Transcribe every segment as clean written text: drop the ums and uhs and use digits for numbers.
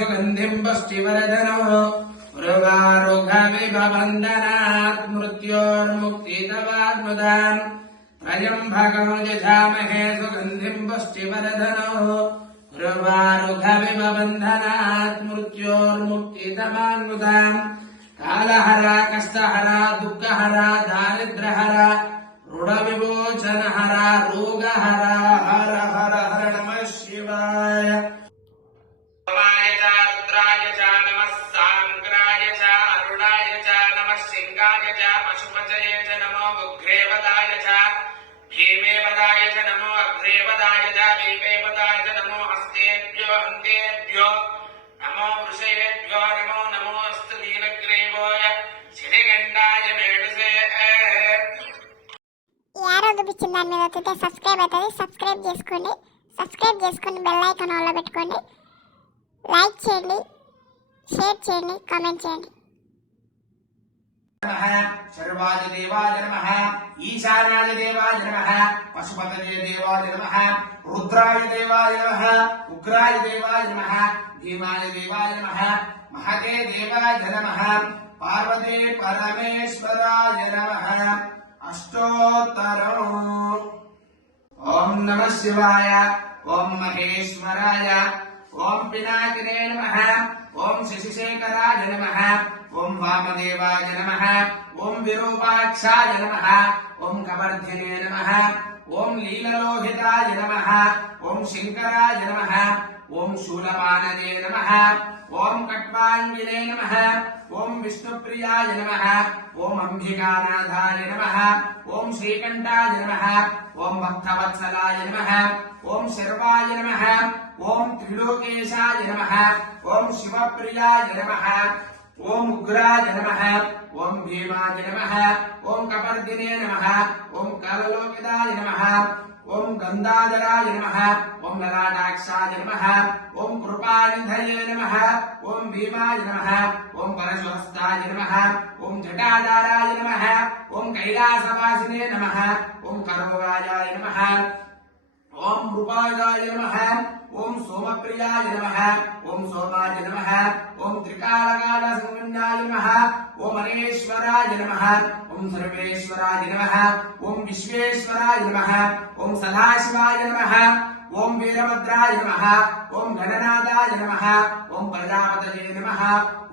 सुगन्धिं पुष्टिवर्धनो रोगारोगविभवन्दनात् मृत्योर्मुक्तितवाग्मुदाम् त्र्यम्बकं यजामहे सुगन्धिं पुष्टिवर्धनो रोगारोगविभवन्दनात् मृत्योर्मुक्तितवाग्मुदाम् कालहरा कष्टहरा दुःखहरा दारिद्र्यहरा ऋणविमोचनहरा रोगहरा हर हर हर नमः शिवाय। पशुपतये च नमो उग्रेवदाय च भीमेवदाय च नमो अग्रेवदाय च भीमेवदाय च नमो हस्तेभ्यो हन्तेभ्यो नमो वृषयेभ्यो नमो नमोऽस्तु नीलग्रीवाय श्रीगण्डाय मेणसे। యారోగ్య పిచ్చిన దాని మీద వస్తే సబ్స్క్రైబ్ అవుతుంది, సబ్స్క్రైబ్ చేసుకొని బెల్ ఐకాన్ ఆన్లో పెట్టుకోండి. లైక్ చేయండి, షేర్ చేయండి, కామెంట్ చేయండి. सर्वाय देवाय नमः, ईशानाय देवाय नमः, पशुपतये देवाय नमः, रुद्राय देवाय नमः, उग्राय देवाय नमः, भीमाय देवाय नमः, महते देवाय नमः, पार्वती परमेश्वराय नमः। अष्टोत्तरम्। ओम नमः शिवाय, ओम महेश्वराय, ओम पिनाकिने नमः, ओम शशिशेखराय नमः, ओम वामदेवाय नमः, ओम विरूपाक्षाय नमः, ओम कवर्धिने नमः, ओम लीललोहिताय नमः, ओम शंकराय नमः, ओम शूलपानये नमः, ओम कट्वांगिने नमः, ओम विष्णुप्रियाय नमः, ओम अंबिकानाथाय नमः, ओम श्रीकंठाय नमः, ओम भक्तवत्सलाय नमः, ओम शर्वाय नमः, ओम त्रिलोकेशाय नमः, ओम शिवप्रियाय नमः, ओम उग्राय नमः, ओम भीमाय नमः, ओम कपर्दिने नमः, ओम काललोकिताय नमः, ओम गंगाधराय नमः, ओम ललाटाक्षाय नमः, ओम कृपानिधये नमः, ओम भीमाय नमः, ओम परशुहस्ताय नमः, ओम जटाधाराय नमः, ओम कैलासवासिने नमः, ओम करोगाय नमः, ओम रूपाय नमः, ओम सोमप्रियाय नमः, ओम सोमाय नमः, ओम त्रिकालकालसंज्ञाय नमः, ओम अनेश्वराय नमः, ओम सर्वेश्वराय नमः, ओम विश्वेश्वराय नमः, ओम सदाशिवाय नमः, ओम वीरभद्राय नमः, ओम गणनाथाय नमः, ओम प्रजापतये नमः,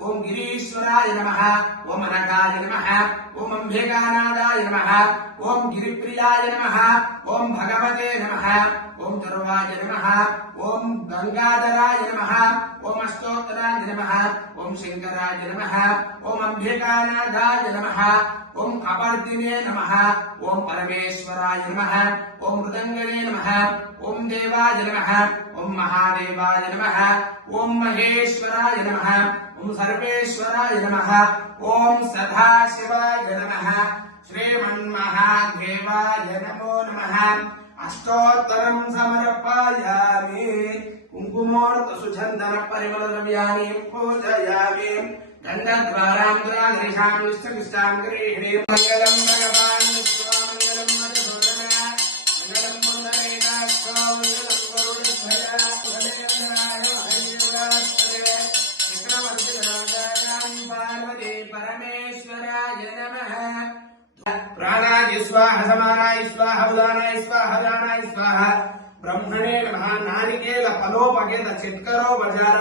ओम गिरीश्वराय नमः, ओम अनघाय नमः, ओम अंबिकानाथाय नमः, ओम गिरिप्रियाय नमः, ओम भगवते नमः, ओम सर्वाय नमः, ओम गंगाधराय नमः, ओम अष्टोत्तराय नमः, ओम शंकराय नमः, ओम अंबिकानाथाय नमः, ओम कपर्दिने नमः, ओम परमेश्वराय नमः, ओम मृदंगने नमः, ओम देवाय नमः, ओम महादेवाय नमः, ओम महेश्वराय नमः, ओम सर्वेश्वराय नमः, ओम सदाशिवाय नमः, श्रीमन्महादेवाय नमो नमः। अष्टोत्तरं समर्पयामि। कुंकुमोर्त सुचन्दन परिमल द्रव्याणि पूजयामि। गन्धद्वारां द्वादशां विष्णुकृष्णां गृह्णे मङ्गलं भगवान् स्वामङ्गलं मधुसूदन मङ्गलं पुण्डरीकाक्षो मङ्गलं गरुडध्वजा भगवेन्द्राय हरिवासरे विष्णुवर्धनाय पार्वती परमेश्वराय नमः। प्राणाय स्वाहा समानाय स्वाहा उदानाय स्वाहा दानाय स्वाहा ब्रह्मणे नमः। नारिकेल फलोपकेत चित्करो बजार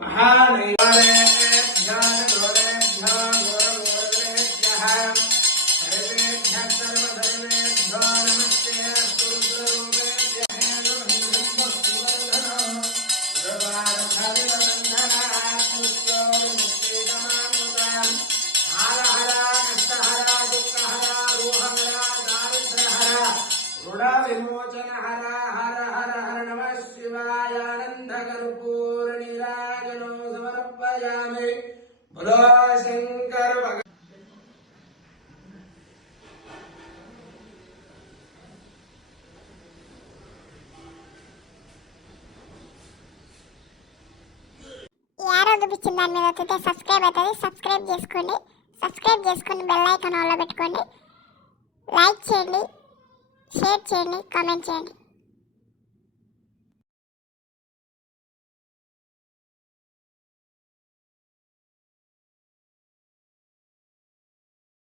महानैवाले ध्यान गोरे ध्यान गोरेभ्यः सर्वेभ्यः सर्वधर्मेभ्यो नमस्ते अस्तु रुद्ररूपेभ्यः नमः। सर्वार्थविबन्धनात् मृत्योर्मुक्तिदमामुदाम् हर हर कष्टहर दुःखहर रोहहर दारिद्र्यहर ऋणविमोचन हर हर हर हर नमः शिवाय। आनन्दकर्पूर नीराजनो समर्पयामि। बोलो शंकर भगवान। యారోగ్య పిచ్చిన దాని మీద వస్తే సబ్స్క్రైబ్ అవుతుంది, సబ్స్క్రైబ్ చేసుకొని బెల్ ఐకాన్ ఆన్లో పెట్టుకోండి. లైక్ చేయండి, షేర్ చేయండి, కామెంట్ చేయండి.